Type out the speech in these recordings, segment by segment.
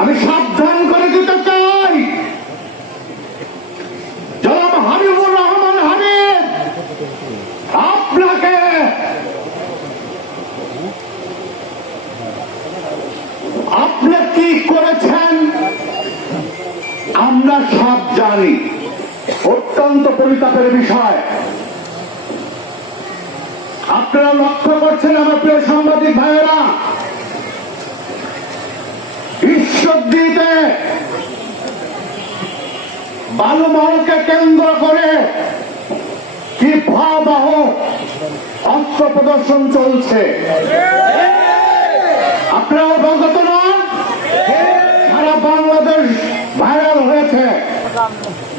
আমি সাবধান করে দিতে চাই, জনাব হাবিবুর রহমান হাবিব, আপনাকে আপনি কি করেছেন আমরা সব জানি। অত্যন্ত পরিতাপের বিষয়, আপনারা লক্ষ্য করছেন আমার প্রিয় সাংবাদিক ভাইয়েরা, ঈশ্বরদীতে বালুমহলকে কেন্দ্র করে কি ভয়াবহ অস্ত্র প্রদর্শন চলছে। আপনারা অবগত নন, সারা বাংলাদেশ ভাইরাল হয়েছে।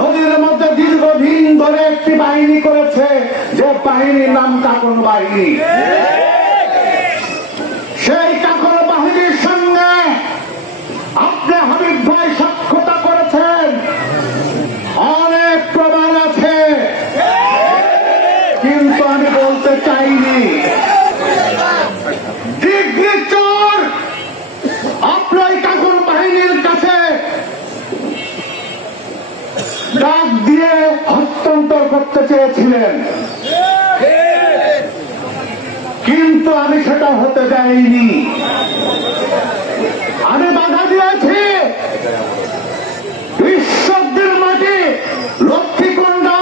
নদীর মধ্যে দীর্ঘদিন ধরে একটি বাহিনী করেছে, যে বাহিনীর নাম কাকন বাহিনী। সেই কাকন বাহিনীর সঙ্গে আপনি হাবিব ভাই সাক্ষাৎ করেছেন, অনেক প্রমাণ আছে, কিন্তু আমি বলতে চাইনি। ডিগ্রি চোর আপনার কাকন বাহিনীর কাছে ডাক দিয়ে হস্তান্তর করতে চেয়েছিলেন, কিন্তু আমি সেটা হতে দেয়নি। আমি বাধা দিয়েছি। ঈশ্বরদীর মাটি লক্ষ্মীকুণ্ডা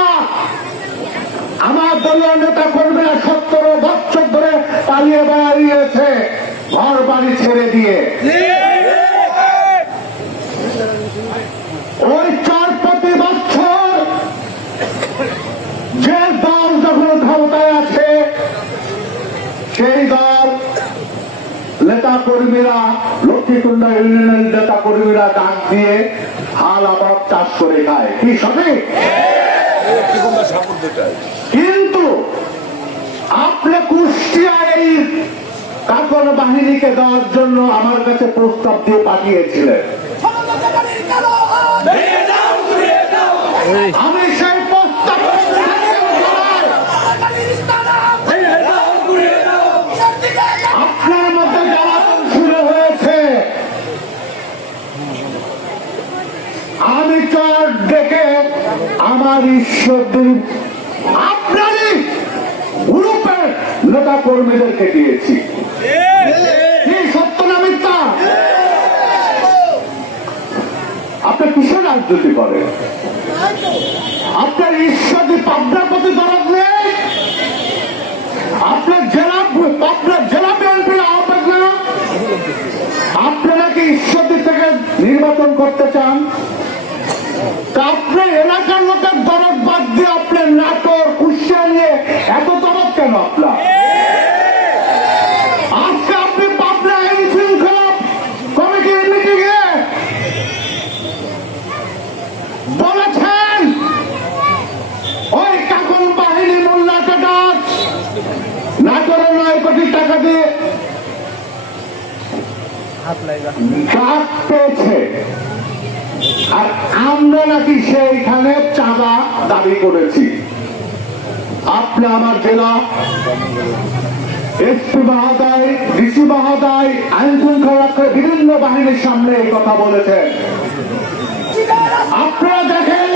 আমার দলীয় নেতা কর্মীরা 17 বছর ধরে পালিয়ে বেড়িয়েছে ঘর বাড়ি ছেড়ে দিয়ে। ওই চর প্রতি বছর যে দল যখন ক্ষমতায় আছে, সেই দল নেতা কর্মীরা, লক্ষ্মীকুণ্ডা ইউনিয়নের নেতা কর্মীরা ডাক দিয়ে হাল আবাদ চাষ করে খায়। কি সঠিক? কিন্তু আপনি কুষ্টিয়া এই কাকন বাহিনীকে দেওয়ার জন্য আমার কাছে প্রস্তাব দিয়ে পাঠিয়েছিলেন। আমি সেই প্রস্তাব আপনার মধ্যে জ্বালাতন শুরু হয়েছে। আমি চট ডেকে আমার ঈশ্বরদীর আপনারই গ্রুপের নেতা কর্মীদেরকে দিয়েছি। কি সত্য না মিথ্যা? আপনি কিসের রাজনীতি করেন? আপনার ঈশ্বরদী পাবনার প্রতি দরদ নেই? আপনার জেলা বিএনপির আহ্বায়ক না? আপনারা কি ঈশ্বরদী থেকে নির্বাচন করতে চান? আপনার এলাকার লোকের দরদ বাদ দিয়ে আপনার নাটোর কুষ্টিয়া নিয়ে এত দরদ কেন আপনার? আজকে আপনি পাবনা আইন শৃঙ্খলা কমিটির মিটিংয়ে বলেছেন ওই কাকন বাহিনী মোল্লাকে ডাক, নাটোরে 9 কোটি টাকা দিয়ে ডাক পেয়েছে, আর আমরা নাকি সেইখানে চাঁদা দাবি করেছি। আপনি আমার জেলা এসপি মহোদয়, ডিসি মহোদয়, আইন শৃঙ্খলা রক্ষার বিভিন্ন বাহিনীর সামনে এই কথা বলেছেন। আপনারা দেখেন,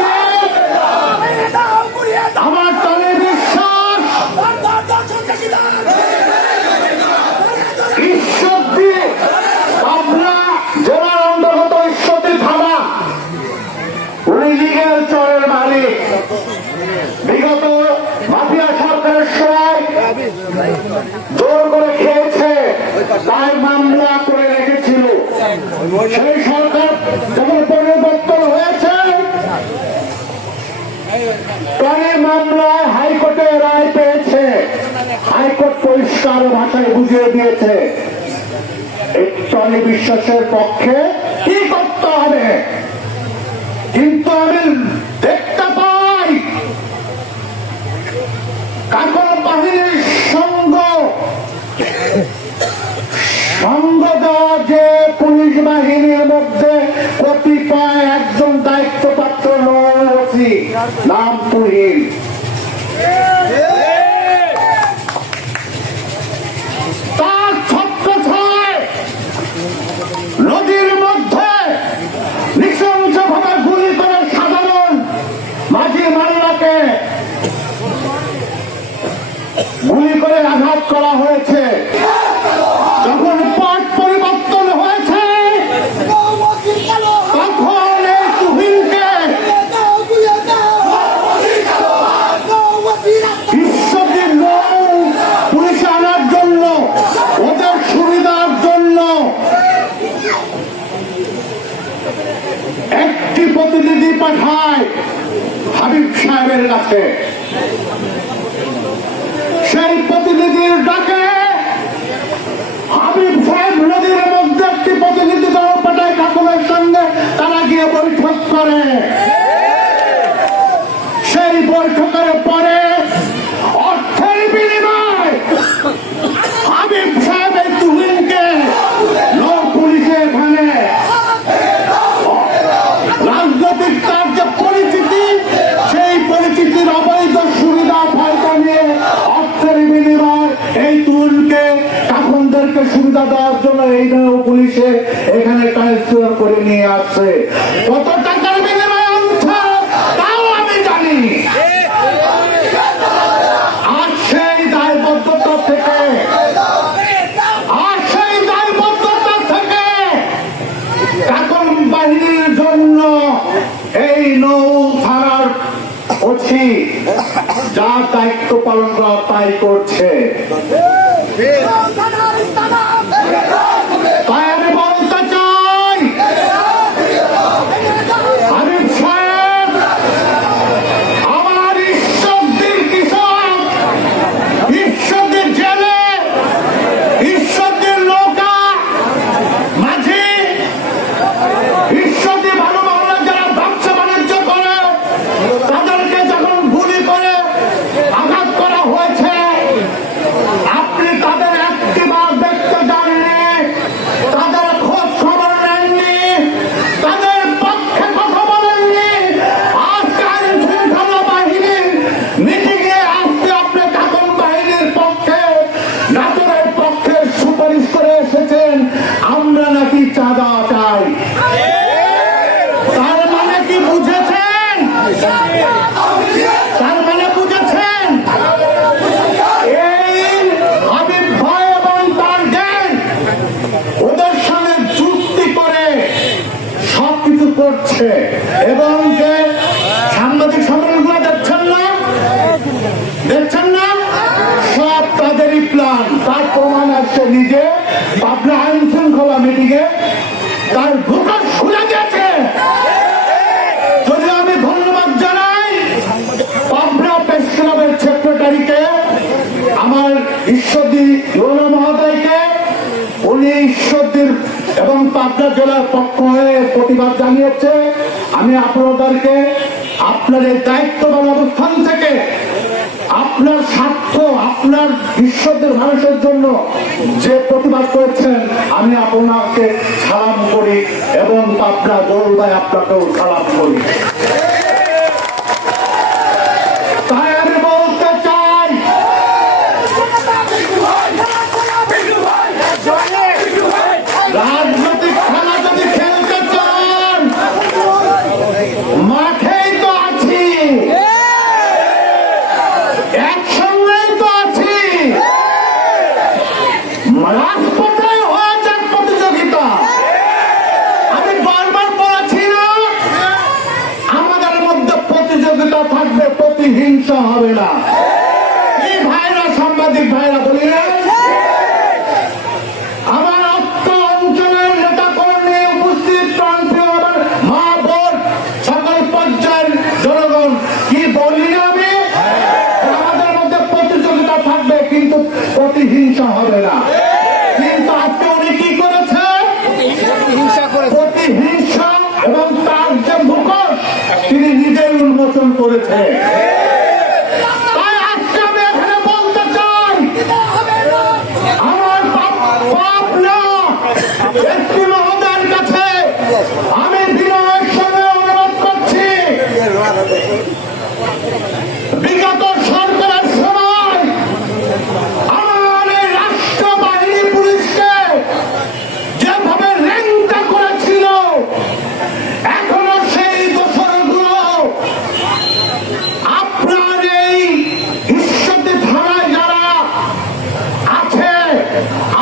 আমার দলে বিশ্বাস ঈশ্বরদী পাবনা জেলার অন্তর্গত ঈশ্বরদী থানা লিগের চরের মালিক বিগত মাফিয়া সরকারের সময় জোর করে খেয়েছে, তাই মামলা করে রেখেছিল। সেই সরকার যখন পরিবর্তন হয়েছে, টনি মামলায় হাইকোর্টে রায় পেয়েছে। হাইকোর্ট পরিষ্কার ভাষায় বুঝিয়ে দিয়েছে টনি বিশ্বাসের পক্ষে কি করতে হবে। কিন্তু আমি দেখতে পাই কাকন বাহিনীর সঙ্গ দেওয়া যে পুলিশ বাহিনীর মধ্যে কতিপয় একজন দায়িত্বপ্রাপ্ত নাম তুহিন, তার ছত্রছায়ায় নদীর মধ্যে একটি প্রতিনিধি পাঠায় হাবিব সাহেবের কাছে। সেই প্রতিনিধির ডাকে হাবিব সাহেব নদীর মধ্যে একটি প্রতিনিধি দল পাঠায় কাকুলের সঙ্গে, তারা গিয়ে বৈঠক করে। সেই বৈঠকের পরে অর্থের বিনিময় হাবিব সাহেব এই তুহিনকে নৌ পুলিশে এখানে রাজনৈতিক তার যে পরিচিতি, সেই পরিচিতির অবৈধ সুবিধা ফায়দা নিয়ে অর্থের বিনিময় এই তুহিনকে কাকুনদেরকে সুবিধা দেওয়ার জন্য এই নৌ পুলিশে এখানে ট্রান্সফার করে নিয়ে আসছে। কত টাকার বিনিময় আনছে তাও আমি জানি। আর সেই দায়বদ্ধতা থেকে কাকন বাহিনীর জন্য এই নৌ থানার ওসি যা দায়িত্ব পালন করা তাই করছে। তাই আমি বলতে চাই, হাবিব সাহেব আমার ঈশ্বরদীর কৃষক, ঈশ্বরদীর জেলে, ঈশ্বরদীর নৌকা মাঝি, ঈশ্বরদী ভালো মহল্লা যারা ব্যবসা বাণিজ্য করে তাদেরকে যখন গুলি করে আঘাত করা হয়েছে, আপনি তাদের একটিবার দেখতে যাননি, তাদের খোঁজ খবর নেননি, তাদের পক্ষে কথা বলেননি। আজকে আইন শৃঙ্খলা বাহিনীর মিটিংয়ে আজকে আপনি কাকন বাহিনীর পক্ষে, নাটোরের পক্ষে সুপারিশ করে এসেছেন আমরা নাকি চাঁদা চাই। তার মানে কি বুঝেছেন? তার মানে বুঝেছেন এই হাবিব ভাই এবং তার গ্যাং ওদের সঙ্গে যুক্তি করে সবকিছু করছে। এবং যে সাংবাদিক সম্মেলনগুলো দেখছেন না, সব তাদেরই প্ল্যান। তার প্রমাণ আসছে নিজে পাবনা আইন শৃঙ্খলা মিটিংয়ে তার ভূখণ্ড খুলে গেছে। যদি আমি ধন্যবাদ জানাই পাবনা প্রেস ক্লাবের সেক্রেটারিকে, আমার ঈশ্বরদী ইউনো মহোদয়কে, উনি ঈশ্বরদীর এবং পাবনা জেলার পক্ষ হয়ে প্রতিবাদ জানিয়েছে। আমি আপনাদেরকে আপনার এই দায়িত্ববান অবস্থান থেকে আপনার স্বার্থ, আপনার ঈশ্বরদের মানুষের জন্য যে প্রতিবাদ করেছেন আমি আপনাকে সালাম করি এবং পাবনা জলদায় আপনাকেও সালাম করি। তাই আমি বলতে চাই, রাজনৈতিক খেলা যদি খেলতে চান মাঠেই তো আছি, একসঙ্গেই তো আছি, রাজপথে হয়ে যাক প্রতিযোগিতা। আমি বারবার বলেছি না আমাদের মধ্যে প্রতিযোগিতা থাকবে, প্রতিহিংসা হবে না। এই ভাইরা, সাংবাদিক ভাইরা বলি না, আমার অত্র অঞ্চলের নেতা কর্মী উপস্থিত প্রান্তীয় আমার মা বোন সকল পর্যায়ের জনগণ, কি বলি না আমি? আমাদের মধ্যে প্রতিযোগিতা থাকবে কিন্তু প্রতিহিংসা হবে না। কিন্তু আজকে উনি কি করেছে? প্রতিহিংসা এবং তার যে মুখোশ তিনি নিজেই উন্মোচন করেছে। তাই আজকে আমি এখানে বলতে চাই, আমার পাবনা এসপি মহোদয়ের কাছে আমি বিনয়ের সঙ্গে অনুরোধ করছি, বিগত সরকারের সময় আমার এই রাষ্ট্র বাহিনী পুলিশকে যেভাবে রেংটা করেছিল, এখনো সেই দোষরগুলো আপনার এই ঈশ্বরদী থানায় যারা আছে,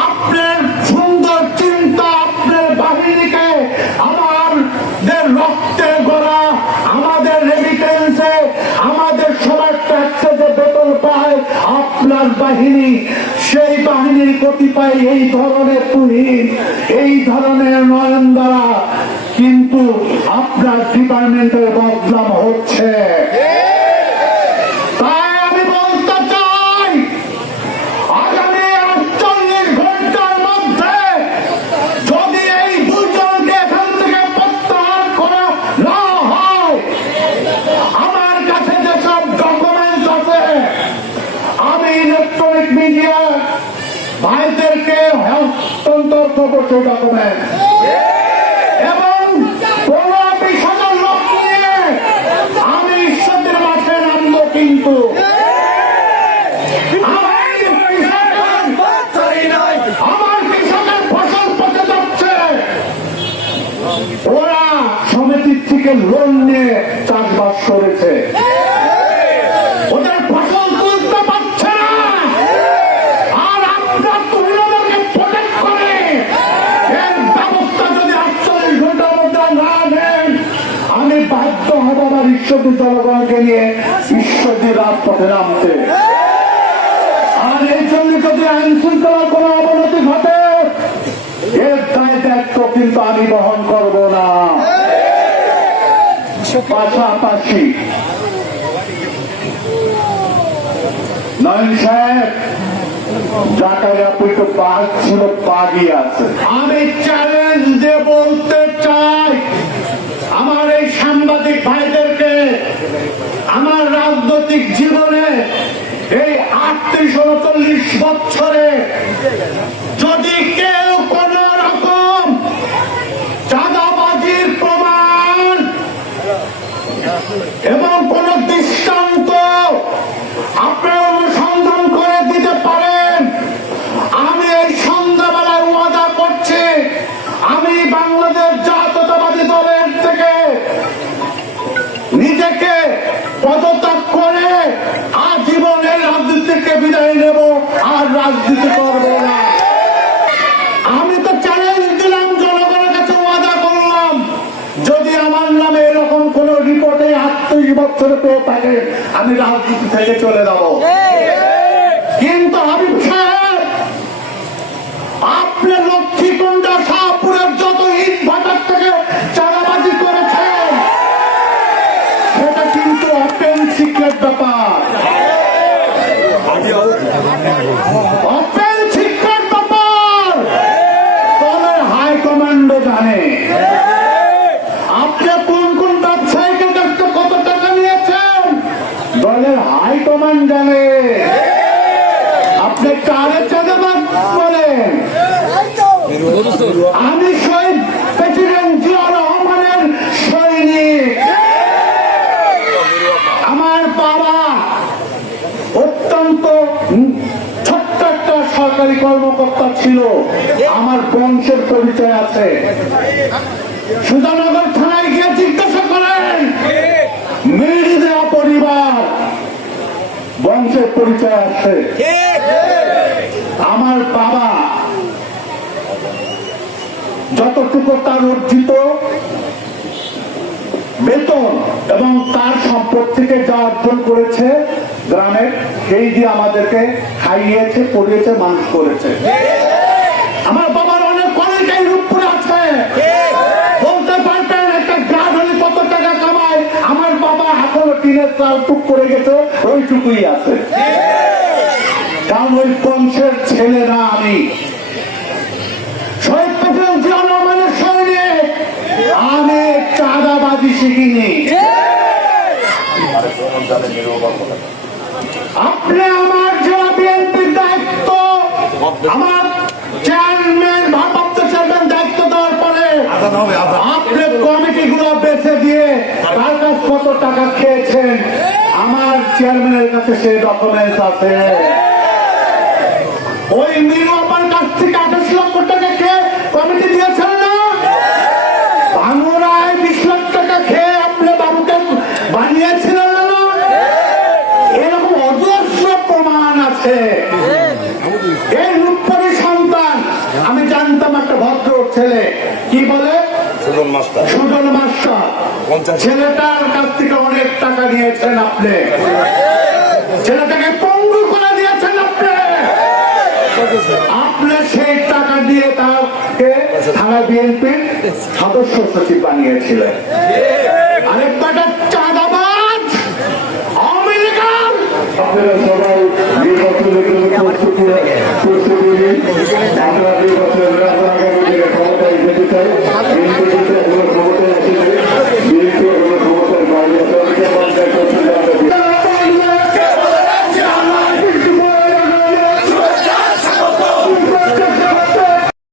আপনার সুন্দর চিন্তা, আপনার বাহিনীকে আমাদের রক্তে গড়া, আমাদের রেমিটেন্সে, আমাদের সবার ট্যাক্সে যে বেতন পায় আপনার বাহিনী, সেই বাহিনীর কতিপয় এই ধরনের তুহিন, এই ধরনের নয়নদারা কিন্তু আপনার ডিপার্টমেন্টের বদনাম হচ্ছে। তাই আমি বলতে চাই, আগামী 48 ঘন্টার মধ্যে যদি এই দুজনকে এখান থেকে প্রত্যাহার করা না হয়, আমার কাছে যেসব ডকুমেন্টস আছে আমি ইলেকট্রনিক মিডিয়া ভাইদেরকে হস্তান্তর করবো সেই ডকুমেন্ট, এবং কোন বিষয় লোক নিয়ে আমি ঈশ্বরের মাঠে নামবো। কিন্তু আমার কৃষকের ফসল পচে যাচ্ছে, ওরা সমিতির থেকে লোন নিয়ে চাষবাস করেছে, ওদের ফসল তুলতে পারছে না, আর আপনার তরুণদেরকে প্রোটেক্ট করে এর ব্যবস্থা যদি 48 ঘন্টার মধ্যে না নেন, আমি বাধ্য হব আমার ঈশ্বরী জনগণকে নিয়ে ঈশ্বরী রাজপথে নামতে। আর এই জন্য যদি আইন শৃঙ্খলার কোন অবনতি ঘটে, এর দায় দায়িত্ব কিন্তু আমি বহন করব না। পাশাপাশি নয়ন সাহেব জাকারিয়াপুর তো বাঘ ছিল, বাঘই আছে। আমি চ্যালেঞ্জ দিয়ে বলতে চাই আমার এই সাংবাদিক ভাইদেরকে, আমার রাজনৈতিক জীবনে এই 38-39 বছরে যদি কেউ কোন রকম চাঁদাবাজির প্রমাণ এবং কোন দৃষ্টান্ত আপনারা অনুসন্ধান করে দিতে পারেন, আমি এই সন্ধ্যাবেলায় ওয়াদা করছি আমি বাংলাদেশ জাতীয়তাবাদী দলের থেকে নিজেকে পদত্যাগ করে আজীবনের রাজনীতি থেকে বিদায় নেব, আর রাজনীতি করব না। আমি তো চ্যালেঞ্জ দিলাম, জনগণের কাছে ওয়াদা করলাম, যদি আমার নামে এরকম কোন রিপোর্টে 38 বছরে পেয়ে থাকে আমি রাজনীতি থেকে চলে যাব। কিন্তু হাবিব সাহেব, আপনি লক্ষ্মীকুণ্ডা শাহপুরের যত ইট ভাটার থেকে চাঁদাবাজি করেছেন, সেটা কিন্তু ওপেন সিক্রেট ব্যাপার, ওপেন সিক্রেট ব্যাপার, দলের হাইকমান্ডও জানে। আপনি কোন কোন ব্যবসায়ীদের কাছ থেকে কত টাকা নিয়েছেন দলের হাইকমান্ড জানে। আপনি কারে চাঁদাবাজ বলেন? আমি শহীদ প্রেসিডেন্ট জিয়া রহমানের সৈনিক। আমার বাবা অত্যন্ত ছোট্ট একটা সরকারি কর্মকর্তা ছিল, আমার বংশের পরিচয় আছে। সুজানগর থানায় গিয়ে জিজ্ঞাসা করেন, মির্জা পরিবার বংশের পরিচয় আছে। আমার বাবা যতটুকু তার অর্জিত বেতন এবং তার সম্পদ থেকে যা অর্জন করেছে গ্রামে, সেই দিয়ে আমাদেরকে খাইয়েছে, পড়িয়েছে, মানুষ করেছে। আমার বাবার অনেকটাই রূপপুরে আছে, বলতে পারবেন একটা গ্রাম হলে কত টাকা কামায়। আমার বাবা এখনো টিনের চাল টুক করে গেছে, ওইটুকুই আছে, কারণ ওই বংশের ছেলে না আমি। শহীদ প্রেসিডেন্ট জিয়া রহমানের সৈনিক, আমি চাঁদাবাজি শিখিনি। আপনি আমার জেলা বিএনপির দায়িত্ব, আমার চেয়ারম্যান, ভারপ্রাপ্ত চেয়ারম্যান দায়িত্ব দেওয়ার পরে আপনি কমিটিগুলো বেছে দিয়ে তার কাছে কত টাকা খেয়েছেন, আমার চেয়ারম্যানের কাছে সেই ডকুমেন্টস আছে। ওই মিনু আমার কাছ থেকে 28 লক্ষ টাকা খেয়ে কমিটি দিয়েছেন না? বাংলায় 20 লাখ টাকা খেয়ে আপনি বাবুকে বানিয়েছিলেন না? এরকম অজস্র প্রমাণ আছে। এই রূপপুরের সন্তান, আমি জানতাম একটা ভদ্র ছেলে, কি বলে সুজন মাস্টার, ছেলেটার কাছ থেকে অনেক টাকা নিয়েছেন আপনি, ছেলেটাকে পঙ্গু করে দিয়েছেন আপনি। আপনি সেই টাকা দিয়ে তাকে থানা বিএনপির সদস্য সচিব বানিয়েছিলেন। আরেকটা চাঁদাবাজ আওয়ামী লীগের। আপনারা সবাই নির্বাচনের জন্য প্রস্তুতি